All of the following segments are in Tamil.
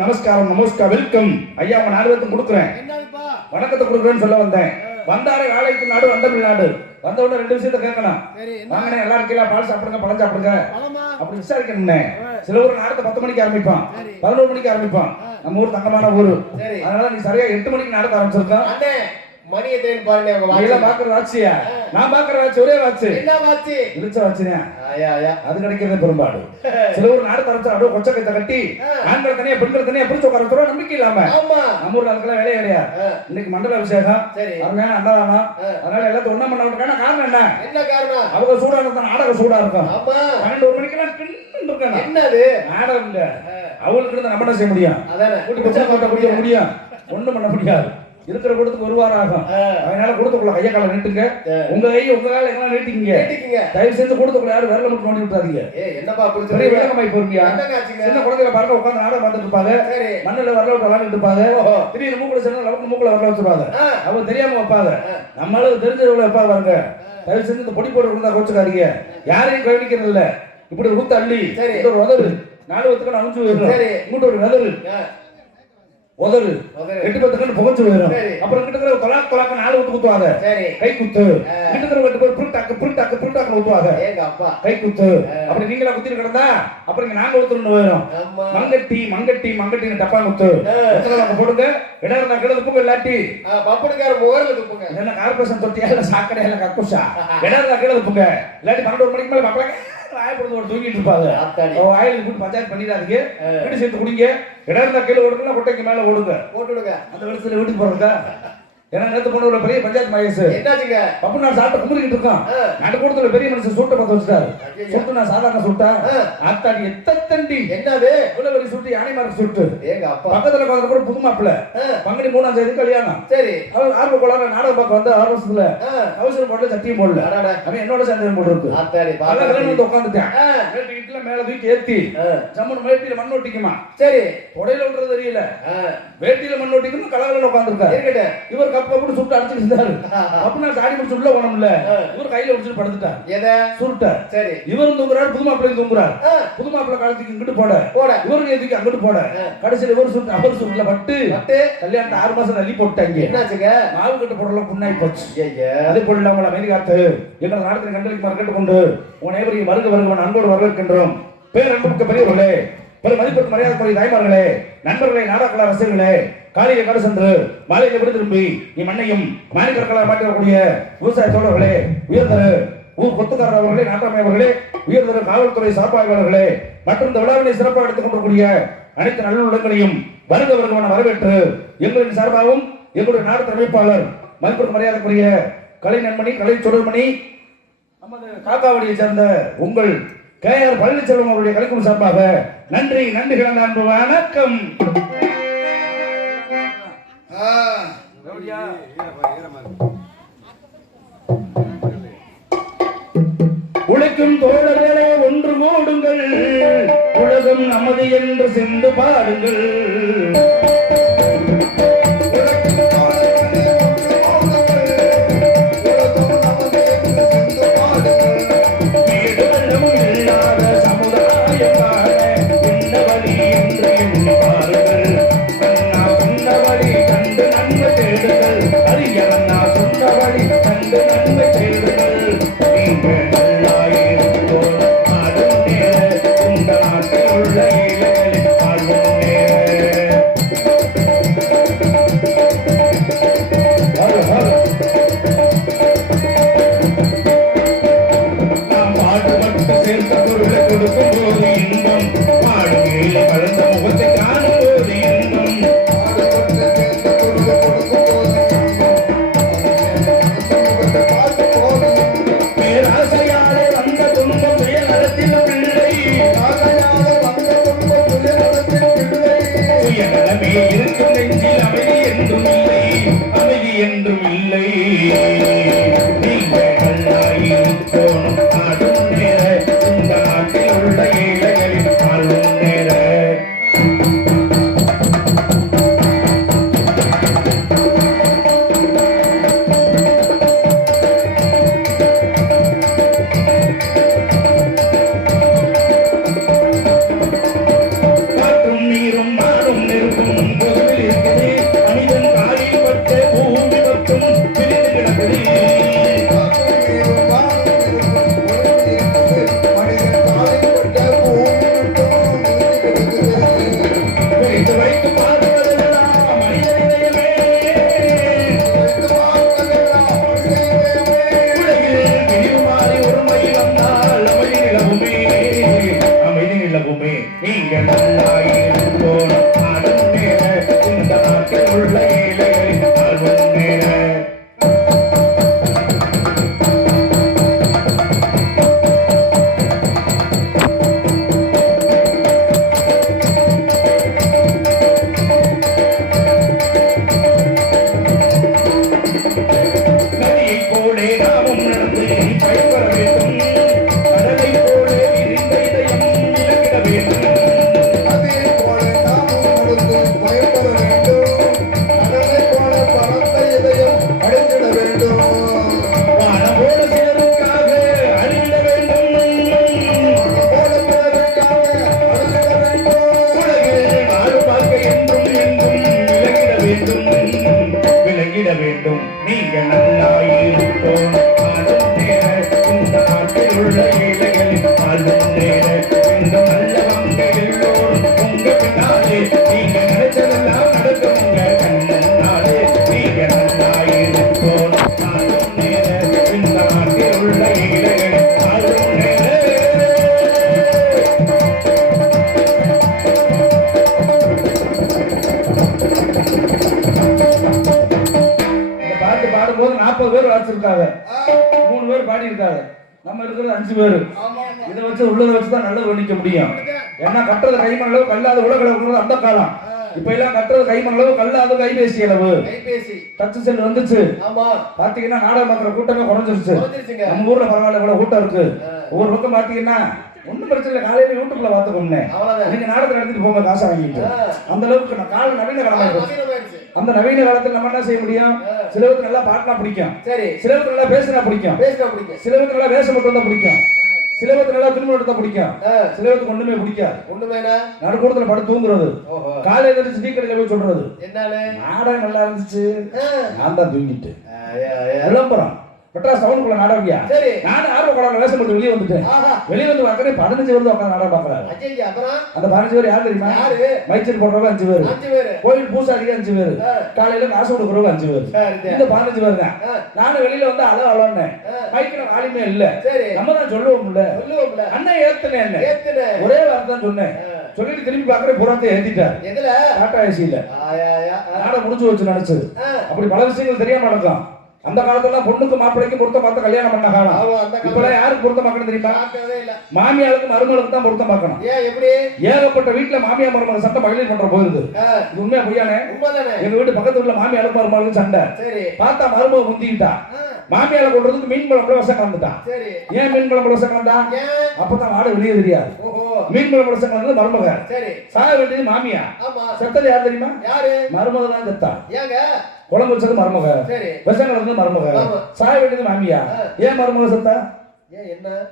நமஸ்காரம் நமஸ்கார் வெல்கம் ஐயா. உங்க நாடுவத்துக்கு கொடுக்குறேன், வணக்கத்தை கொடுக்குறேன்னு சொல்ல வந்தேன். வந்தாரு ஆலயத்து நாடு வந்தமிழ்நாடு. வந்த உடனே ரெண்டு விஷயத்த கேட்கணும். வாங்கினே எல்லாரும் கீழே பால் சாப்பிடுங்க, பழம் சாப்பிடுங்க அப்படி விசாரிக்கணும்னே. சில ஊர் நாடத்தை 10 மணிக்கு ஆரம்பிப்பான், 11 மணிக்கு ஆரம்பிப்பான். நம்ம ஊர் தங்கமான ஊரு, அதனால நீ சரியா 8 மணிக்கு நாடத்தை ஆரம்பிச்சிருக்கான். மணியை தேன் பாருங்க. உங்க வாயில பாக்குற வாட்சியா? நான் பாக்குற வாட்சி ஒரே வாட்சி. என்ன வாட்சி? இழுச்ச வாட்சியா? அது கிடைக்கிறது பெரும்பாடு. சில ஊர் நாடு தரச்சா அப்படியே கொச்ச கைத்த கட்டி ஆண்கள் தனியா பெண்கள் தனியா பிரிச்சு உட்கார நம்பிக்கை இல்லாம. நம்ம ஊர்ல அதுக்கெல்லாம் வேலையே கிடையாது. இன்னைக்கு மண்டல விசேஷம், அருமையான அன்னதானம். அதனால எல்லாத்தையும் ஒண்ணா பண்ண விட்டுக்கான காரணம் என்ன? என்ன காரணம்? அவங்க சூடா இருந்தா நாடகம் சூடா இருக்கும். 12 மணிக்கெல்லாம் என்னது நாடகம் இல்ல. அவங்களுக்கு இருந்து நம்ம என்ன செய்ய முடியும்? கூட்டி குடிக்க முடியும், ஒண்ணும் பண்ண முடியாது. இருக்கிற கூட்டத்துக்கு ஒரு வாரம் ஆகும். அதனால கூட்டத்துக்குள்ள கைய கால நீட்டுங்க. உங்க கை உங்க கால எல்லாம் நீட்டிங்க. தயவு செஞ்சு கூட்டத்துக்குள்ள யாரும் விரல மட்டும் நோண்டி விட்டாதீங்க. என்னப்பா அப்படி பெரிய விளக்கமாய் போறீங்க. சின்ன குழந்தைகளை பாருங்க உட்காந்து நாடகம் பார்த்துட்டு இருப்பாங்க. மண்ணில் வரல விட்டு விளாண்டுட்டு இருப்பாங்க. திடீர்னு மூக்குல சொன்னா லவக்கு மூக்குல வரல வச்சிருப்பாங்க. அவங்க தெரியாம வைப்பாங்க. நம்மளுக்கு தெரிஞ்சவங்களை வைப்பா பாருங்க. தயவு செஞ்சு இந்த பொடி போட்டு இருந்தா கோச்சுக்காதீங்க. யாரையும் கவனிக்கிறது இல்ல. இப்படி ஊத்த அள்ளி ஒரு உதறு 4 வத்துக்கு அனுப்பிச்சு போயிடும். இங்கிட்ட ஒரு வெதரு உதறு 8 10 புகச்சு போயிடும். அப்புறம் கிட்ட தொலாக்கு 4 ஊத்து ஊத்துவாங்க. கை குத்து கிட்ட புருட்டாக்கு ஊத்துவாங்க. கை குத்து அப்படி நீங்களா குத்தி கிடந்தா அப்புறம் இங்க நாங்க ஊத்துன்னு போயிடும். மங்கட்டி டப்பா குத்து போடுங்க. இடம் இருந்தா கிட்ட துப்புங்க. இல்லாட்டி பப்பனுக்கார மோர்ல துப்புங்க. என்ன கார்பரேஷன் தொட்டியா இல்ல சாக்கடை இல்ல கக்குஷா. இடம் இருந்தா கிட்ட துப்புங்க. இல்லாட்டி 12 மணிக்கு மேல பப்பளங்க தூங்கிட்டு இருப்பாங்க. ஆயில் போட்டு பஞ்சாயத்து பண்ணிடாதீங்க. வீடு சேர்த்து குடிங்க. இடம் இருந்தா கீழே ஓடுங்க, கொட்டைக்கு மேல ஓடுங்க. போட்டுடுங்க. அந்த வெளிச்சத்துல வீட்டுக்கு போறதா? ஏன்னா நேத்து போன பெரிய பஞ்சாயத்து மகேஷ் என்னாச்சுங்க? பப்பு நான் சாப்பிட்டு கும்பிட்டு இருக்கான். நடு கூடத்துல பெரிய மனுஷன் சூட்டை பத்த வச்சுட்டாரு. சுட்டு நான் சாதாரண சுட்டா ஆத்தாடி எத்தண்டி என்னது இவ்வளவு பெரிய சுட்டு யானை மாதிரி சுட்டு. எங்க அப்பா பக்கத்துல உட்கார்ந்து கூட புது மாப்பிள்ள பங்குனி 3ஆம் தேதி கல்யாணம். சரி அவர் ஆர்வ கோளாறு நாடகம் பார்க்க வந்து 6 வருஷத்துல அவசரம் போடல, சத்தியம் போடல. அவன் என்னோட சந்தேகம் போட்டு இருக்கு. வந்து உட்காந்துட்டேன். வீட்டுல மேல தூக்கி ஏத்தி சம்மன் வேட்டியில மண் ஒட்டிக்குமா. சரி உடையில விடுறது தெரியல. வேட்டியில மண் ஒட்டிக்கணும் கலகல உட்காந்துருக்காரு. இவர் கப்ப போட்டு சுட்டு அடிச்சிட்டு இருந்தாரு. அப்ப நான் சாடி முடிச்சு உள்ள போனோம்ல. இவர் கையில பிடிச்சிட்டு படுத்துட்டார். எதை சுருட்ட? சரி இவரும் தூங்குறாரு, புது மாப்பிள்ளை தூங்குறாரு. புது மாப்பிள்ளை காலத்துக்கு இங்கிட்டு போட இவருக்கு எதுக்கு அங்கிட்டு போட. கடைசியில் இவர் சுட்டு அவர் சுட்டுல பட்டு கல்யாணத்தை 6 மாசம் தள்ளி போட்டாங்க. என்னாச்சுங்க? மாவு கட்டு போடல புண்ணாய் போச்சு. அதே போல உங்களை அமைதி காத்து எங்கள் நாடத்தின் கண்டளிக்கு மறக்கட்டு கொண்டு உங்க நேபரின் வருக அன்போடு வரவேற்கின்றோம். பேரன்புக்கு பெரியவர்களே, பெரு மதிப்பிற்கு மரியாதைக்குரிய தாய்மார்களே, நண்பர்களே, நாடகக்கலா ரசிகர்களே, காலையில கடை சென்று மாலையில விடு திரும்பி நீ மண்ணையும் மாணிக்கற்களால் மாற்றி வரக்கூடிய விவசாய தோழர்களே, உயர்தர ஊர் கொத்துக்காரர் அவர்களே, நாட்டாமையவர்களே, உயர்தர காவல்துறை சார்பாளர்களே மற்றும் இந்த விழாவினை சிறப்பாக எடுத்துக் கொண்டிருக்கூடிய அனைத்து நல்லுள்ளங்களையும் வருக வருகமான வரவேற்று எங்களின் சார்பாகவும் எங்களுடைய நாடக அமைப்பாளர் மதிப்பிற்கு மரியாதைக்குரிய கலை நண்பணி கலை சுடர்மணி நமது காக்காவடியை சேர்ந்த உங்கள் KR பழனிச்செல்வம் அவருடைய கலைக்குழு சார்பாக நன்றி கிடந்த அன்பு வணக்கம். உழைக்கும் தோழர்களே ஒன்று கூடுங்கள், உலகம் நமது என்று சென்று பாடுங்கள். என்றும் இல்லை. நம்ம இருக்கிறது 5 பேரு. இதை வச்சு உள்ளதை வச்சுதான் நல்லது பண்ணிக்க முடியும். ஏன்னா கட்டுறது கைமண் அளவு கல்லாத உலகளவு அந்த காலம். இப்ப எல்லாம் கட்டுறது கைமண் அளவு கல்லாத கைபேசி அளவு. டச் செல் வந்துச்சு. பாத்தீங்கன்னா நாடகம் பார்க்குற கூட்டமே குறைஞ்சிருச்சு. நம்ம ஊர்ல பரவாயில்ல இவ்வளவு கூட்டம் இருக்கு. ஒவ்வொரு பக்கம் பாத்தீங்கன்னா ஒன்னும் பிரச்சனை இல்லை. காலையில யூடியூப்ல பாத்துக்கோங்க. நீங்க நாடகத்தை நடத்திட்டு போங்க காசை வாங்கிட்டு. அந்த அளவுக்கு கால நவீன காலம். அந்த நவீன காலத்துல நம்ம என்ன செய்ய முடியும்? சிலருக்கு நல்லா பாட்டுனா பிடிக்கும், சிலருக்கு நல்லா பேசினா பிடிக்கும், சிலருக்கு நல்லா வேஷம் மட்டும் தான் பிடிக்கும், சிலருக்கு நல்லா துணி மட்டும் தான் பிடிக்கும், சிலருக்கு ஒண்ணுமே பிடிக்காது. நடுக்கூடத்துல படுத்து தூங்குறது, காலையில எழுந்திரிச்சு டீ கடையில போய் சொல்றது நாடகம் நல்லா இருந்துச்சு, நான் தான் தூங்கிட்டு விளம்பரம் பட்டா சவுண்டுக்குள்ள நாடகம்யா. நானும் ஆர்வ கோளாறுல வேஷம் போட்டு வெளியே வந்துட்டேன். வெளியே வந்து பார்க்கறேன் 15 பேர் உட்கார்ந்து நாடகம் பார்க்கறாங்க. அந்த 15 பேர் யார் தெரியுமா? மைச்சர் போடுறவங்க 5 பேர், கோயில் பூசாரிங்க 5 பேர், காலையில காசு கொடுக்குறவங்க 5 பேர். இந்த 15 பேர் தான். நானும் வெளியில வந்து அலோன்னேன். மைக்கில ஆளுமே இல்ல. நம்ம தான் சொல்லுவோம்ல, அண்ணன் ஏத்துனே என்ன ஒரே வார்த்தை தான் சொன்னேன். சொல்லிட்டு திரும்பி பாக்குறேன் புறத்தை ஏத்திட்டார். டாடா ஏசியில நாடகம் முடிஞ்சு வச்சு நினைச்சது. அப்படி பல விஷயங்கள் தெரியாம நடக்கும். அந்த காலத்துல பொண்ணுக்கு மாப்பிள்ளைக்கு பொருத்தம் பார்த்து கல்யாணம் பண்ண காலம். இப்ப யாருக்கு பொருத்தம் பார்க்கணும் தெரியுமா? மாமியாளுக்கு மருமகளுக்கு தான் பொருத்தம் பார்க்கணும். ஏகப்பட்ட வீட்டுல மாமியா மருமகள் சண்டை மகளிர் பண்ற போயிருது. இது உண்மையா பொய்யானே? எங்க வீட்டு பக்கத்து வீட்டுல மாமியாளுக்கு மருமகளுக்கு சண்டை. பார்த்தா மருமக முந்திக்கிட்டா. மாமியால கொள்றதுக்கு மீன் குழம்புல விஷம் கலந்துட்டான். ஏன் மீன் குழம்புல விஷம் கலந்தான்? அப்பதான் மாடு வெளியே தெரியாது. மீன் குழம்புல விஷம் கலந்தது மருமக. சாக வேண்டியது மாமியா. செத்தது யார் தெரியுமா? மருமக தான் செத்தா. குழம்பு வச்சது மருமக, விஷம் கலந்தது மருமக, சாக வேண்டியது மாமியா. ஏன் மருமக செத்தா?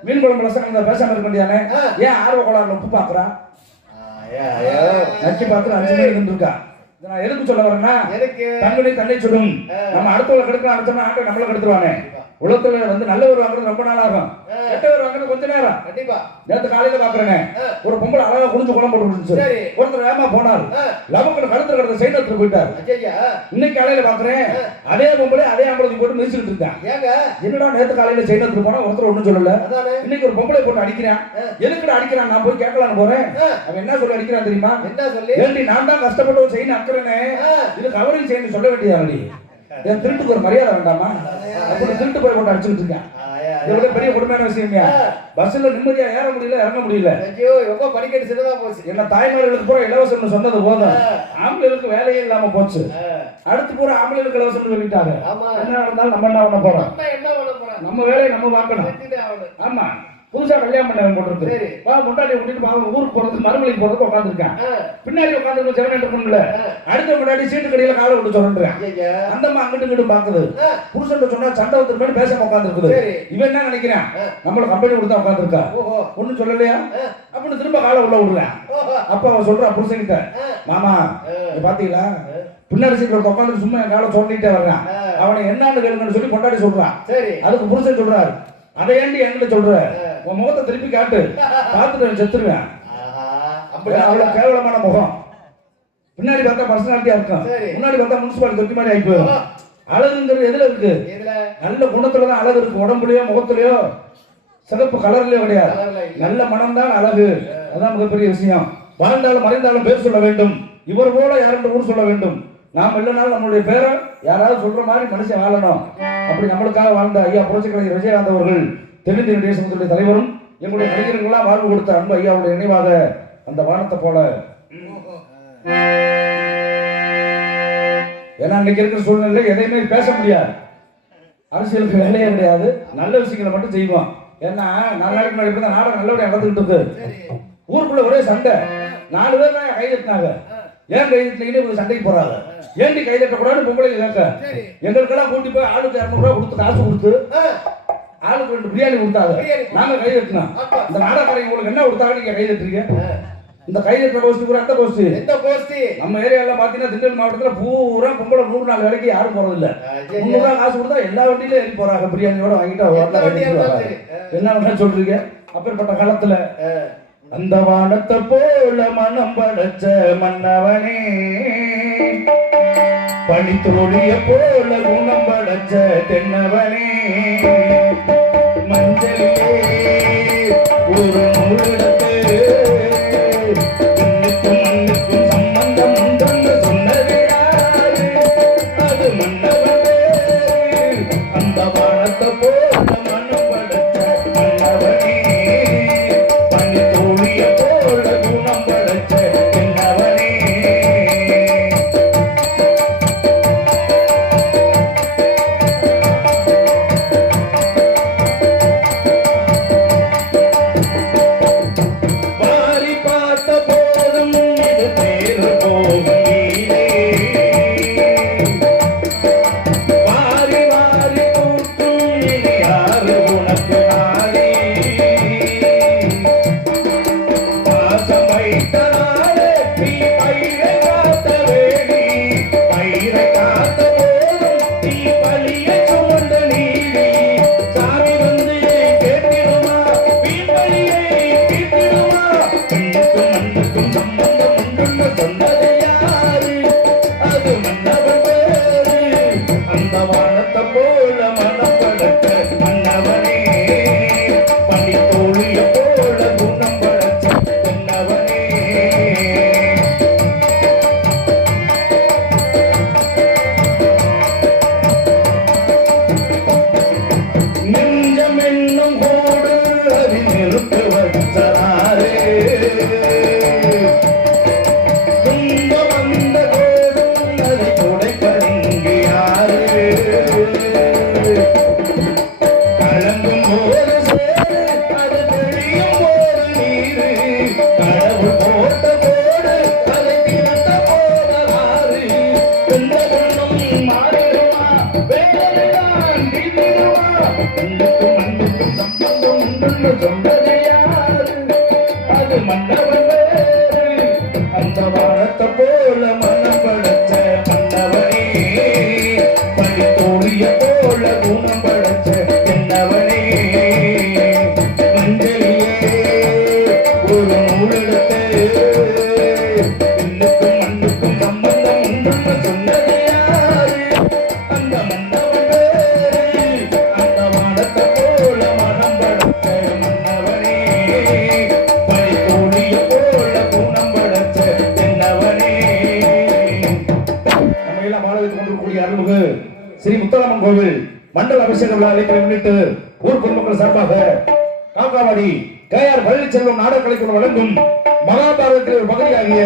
மீன் குழம்புல விஷம் கலந்த பேசாம இருக்க முடியானே? ஏன் ஆர்வ கோளாறுல உப்பு பாக்குறா? நக்கி பார்த்து 5 மணிக்கு இருக்கா. நான் எதுக்கு சொல்ல வரேன்னா, தங்கனை தன்னை சொல்லும். நம்ம அடுத்தவங்களை கெடுக்க ஆரம்பிச்சோம்னா ஆட்டை நம்மள கெடுத்துருவானே. உலகத்துல வந்து நல்லவர் வாங்குறது ரொம்ப நாள் ஆகும், கெட்டவர் வாங்குறது கொஞ்ச நேரம். நேற்று காலையில பாக்குறேன், ஒரு பொம்பளை அழகா குளிச்சு குளம் போட்டு ஒருத்தர் வேகமா போனார், லவக்கட கழுத்துல கிடந்த சைன் எடுத்து போயிட்டார். இன்னைக்கு காலையில பாக்குறேன், அதே பொம்பளை அதே ஆம்பளை போட்டு மிதிச்சுட்டு இருக்கான். என்னடா நேற்று காலையில செயின் எடுத்து போனா ஒருத்தர் ஒண்ணும் சொல்லல, இன்னைக்கு ஒரு பொம்பளை போட்டு அடிக்கிறான். எதுக்கு அடிக்கிறான்? நான் போய் கேட்கலான்னு போறேன். அவன் என்ன சொல்லி அடிக்கிறான் தெரியுமா? ஏண்டி நான் தான் கஷ்டப்பட்டு ஒரு செயின் அக்கிறேனே, இது கவரிங் செயின் சொல்ல வேண்டியதானடி. என் திருட்டுக்கு ஒரு மரியாதை வேண்டாமா? அப்படி திருட்டு போய் போட்டு அடிச்சுட்டு இருக்கேன். இவ்வளவு பெரிய கொடுமையான விஷயம்யா. பஸ்ல நிம்மதியா ஏற முடியல, இறங்க முடியல. என்ன தாய்மார்களுக்கு பூரா இலவசம்னு சொன்னது போதும், ஆம்பளைகளுக்கு வேலையே இல்லாம போச்சு. அடுத்து பூரா ஆம்பளைகளுக்கு இலவசம்னு சொல்லிட்டாங்க. என்ன நடந்தாலும் நம்ம என்ன பண்ண போறோம்? நம்ம வேலையை நம்ம பார்க்கணும். ஆமா, புதுசா கல்யாணம் பண்ண போட்டுருக்கு. முன்னாடி விட்டுட்டு ஊருக்கு போறதுக்கு மறுமலைக்கு போறதுக்கு உட்காந்துருக்கேன். பின்னாடி உட்காந்து செவன் இருக்கும்ல, அடுத்த முன்னாடி சீட்டு கடையில காலை விட்டு சொல்றேன். அந்தம்மா அங்கிட்டு இங்கிட்டு பாக்குது. புருஷன் சொன்னா சண்டை வந்துருமே பேசாம உட்காந்து இருக்குது. இவன் என்ன நினைக்கிறேன்? நம்மள கம்பெனி கொடுத்தா உட்காந்துருக்கா, ஒண்ணும் சொல்லலையா அப்படின்னு திரும்ப காலை உள்ள விடுறேன். அப்ப அவன் சொல்றான் புருஷன்கிட்ட, மாமா பாத்தீங்களா பின்னாடி சீட்ல உட்காந்து சும்மா என் காலை சொல்லிட்டே வர்றான், அவனை என்னன்னு கேளுங்கன்னு சொல்லி கொண்டாடி சொல்றான். அதுக்கு புருஷன் சொல்றாரு, அதை ஏண்டி என்கிட்ட சொல்ற? உன் முகத்தை திருப்பி காட்டு, பார்த்துட்டு செத்துருவேன். அவ்வளவு கேவலமான முகம். பின்னாடி பார்த்தா பர்சனாலிட்டியா இருக்கும், முன்னாடி பார்த்தா முனிசிபாலிட்டி தொட்டி மாதிரி ஆகி போயிடும். அழகுங்கிறது எதுல இருக்கு? நல்ல குணத்துலதான் அழகு இருக்கு. உடம்புலயோ முகத்திலயோ சிறப்பு கலர்லயோ கிடையாது. நல்ல மனம் தான் அழகு. அதான் மிகப்பெரிய விஷயம். வாழ்ந்தாலும் மறைந்தாலும் பேர் சொல்ல வேண்டும். இவர் போல யாரும் ஊர் சொல்ல வேண்டும். நாம் இல்லைனாலும் நம்மளுடைய பேரை யாராவது சொல்ற மாதிரி மனுஷன் வாழணும். அப்படி நம்மளுக்காக வாழ்ந்த ஐயா புரட்சி கலைஞர் விஜயகாந்த் அவர்கள், தென்னிந்திய தேசத்தினுடைய தலைவரும் எங்களுடைய கலைஞர்களாம் வாழ்வு கொடுத்த அன்பு ஐயாவுடைய நினைவாக அந்த வானத்தை போல. ஏன்னா இன்னைக்கு இருக்கிற சூழ்நிலை எதையுமே பேச முடியாது. அரசியலுக்கு வேலையே கிடையாது, நல்ல விஷயங்களை மட்டும் செய்வோம். ஏன்னா 4 நாளைக்கு முன்னாடி நாடகம் நல்லபடியாக நடந்துகிட்டு இருக்கு. ஊருக்குள்ள ஒரே சண்டை, 4 பேர் தான் கைதட்டினாங்க. ஏன் கைதட்டினீங்கன்னு சண்டைக்கு போறாங்க. ஏண்டி கைதட்டக்கூடாது பொம்பளை கேட்க. எங்களுக்கெல்லாம் கூட்டி போய் ஆளுக்கு 200 ரூபாய் கொடுத்து காசு கொடுத்து ஆளுக்கு 2 பிரியாணி கொடுத்தாங்க. நாங்க கைதட்டினோம். இந்த நாடகக்காரங்க உங்களுக்கு என்ன கொடுத்தாங்க நீங்க கைதட்டுறீங்க? இந்த கைதட்டுற கோஷ்டி பூரா எந்த கோஷ்டி? நம்ம ஏரியால பாத்தீங்கன்னா திண்டுக்கல் மாவட்டத்துல பூரா பொம்பளை 100 நாள் வேலைக்கு யாரும் போறது இல்ல. 300 ரூபாய் காசு கொடுத்தா எல்லா வண்டியிலும் ஏறி போறாங்க. பிரியாணியோட வாங்கிட்டு என்ன பண்ண சொல்றீங்க? அப்பேற்பட்ட காலத்துல அந்த வானத்தை போல மனம் படைச்ச மன்னவனே, பனித்தோழிய போல குணம் படைச்ச தென்னவனே, மஞ்சளே ஒரு நூலிடத்து மண்ணுக்கும் சம்பந்தம் உண்டு சொன்னதே அது மன்னவனே. அந்த வானத்தை போல மனம் படைச்ச அது மன்னவன் வேறு அந்த வானத்தை போல மனம் படைச்ச மன்னவனே பனித்தோழிய போல குணம் படைச்ச என்னவனே மஞ்சளியே ஒரு நூலெடுத்து விண்ணுக்கும் மண்ணுக்கும் சம்பந்தம் உண்டுன்னு சொன்னது யாரு அந்த மன்னவன் வேறு அந்த வானத்தை போல மனம் படைச்ச மன்னவனே பனித்தோழிய போல குணம் படைச்ச என்னவனே. நம்ம எல்லாம் வாழ வைத்துக் கொண்டிருக்கக்கூடிய அருள்மிகு ஸ்ரீ முத்தாலம்மன் கோவில் மண்டல அபிஷேக விழா அழைப்பதை முன்னிட்டு ஊர் பொதுமக்கள் சார்பாக காக்காவாடி கேஆர் பழனிச்செல்வம் நாடக கலைக்குழு வழங்கும் மகாபாரதத்தில் ஒரு பகுதியாகிய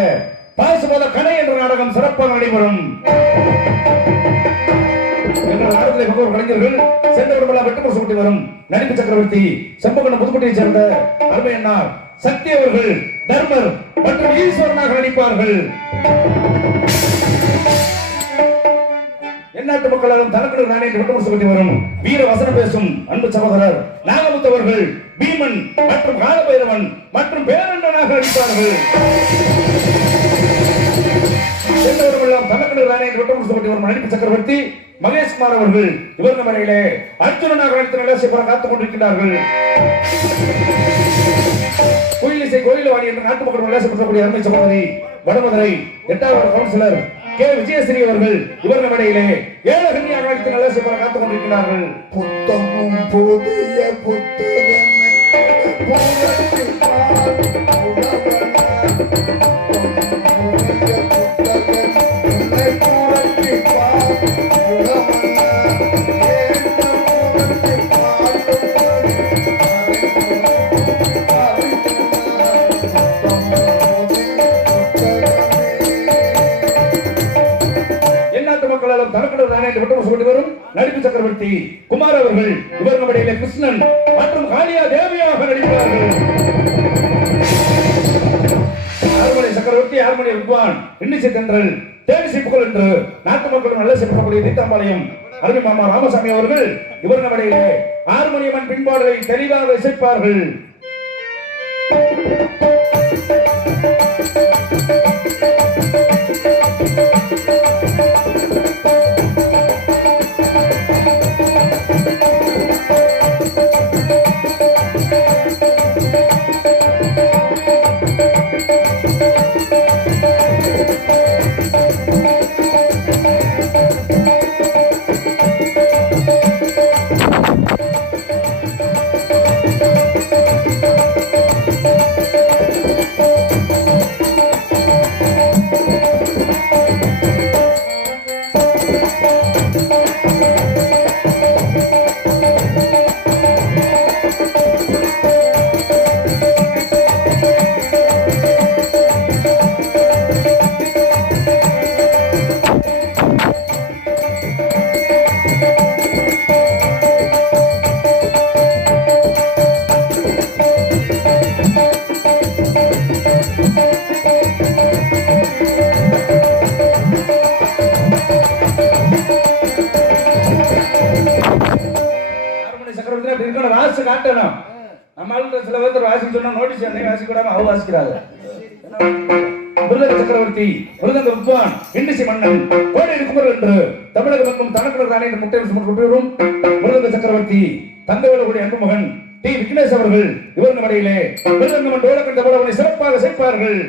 பாசுபத கணை என்ற நாடகம் சிறப்பாக நடைபெறும். என்ற நாடகத்தை பகவர் கலைஞர்கள் சென்றவர்கள் வெட்டுமரசு கூட்டி வரும் நடிப்பு சக்கரவர்த்தி செம்பகண்டம் புதுக்கோட்டையைச் சேர்ந்த அருமையன்னார் சக்தி அவர்கள் தர்மர் மற்றும் ஈஸ்வரனாக நடிப்பார்கள். எந்நாட்டு மக்களும் தனக்கு நானே வெட்டுமரசு கூட்டி வரும் வீர வசனம் பேசும் அன்பு சகோதரர் நாகமுத்தவர்கள் பீமன் மற்றும் காலபைரவன் மற்றும் பேரண்டனாக நடிப்பார்கள். நடிப்பு சக்கரவர்த்தி மகேஷ்குமார் அவர்கள் இவர்கள் வரையிலே அர்ஜுனனாக நடித்த நிலையை காத்துக் கொண்டிருக்கிறார்கள். குயிலிசை கோயிலவாடி என்ற நாட்டு மக்கள் நிலையப்படக்கூடிய அருமை சகோதரி வடமதுரை 8வது கவுன்சிலர் கே விஜயஸ்ரீ அவர்கள் இவர்கள் இடையிலே ஏழகன்னியாக நடித்த நிலையை காத்துக் கொண்டிருக்கிறார்கள். புத்தமும் புதிய புத்தகம் நடிப்பு சக்கரவர்த்தி குமார் அவர்கள் இவர்கள் இடையிலே கிருஷ்ணன் மற்றும் காளியா தேவியாக நடிப்பார்கள். ஆறுமணி சக்கரவர்த்தி ஆறுமணி வித்வான் இன்னிசை தென்றல் தேனிசை புகழ் என்று நாட்டு மக்களும் நல்ல செய்யப்படக்கூடிய தீத்தாம்பாளையம் அருமை மாமா ராமசாமி அவர்கள் இவர்கள் இடையிலே ஆறுமணியம்மன் பின்பாடலை தெளிவாக இசைப்பார்கள். சக்கரவர்த்தி மிருதங்க வித்வான் இன்னிசை மன்னன் கோடேரி குமரன் என்று தமிழக மற்றும் தனக்குள்ள தானே முட்டை சுமக்கும் மிருதங்க சக்கரவர்த்தி தங்கவேலுடைய அன்பு மகன் டி விக்னேஷ் அவர்கள் இவர்கள் இடையிலே மிருதங்கம் டோலக்கண்ட போலவனை சிறப்பாக சேர்ப்பார்கள்.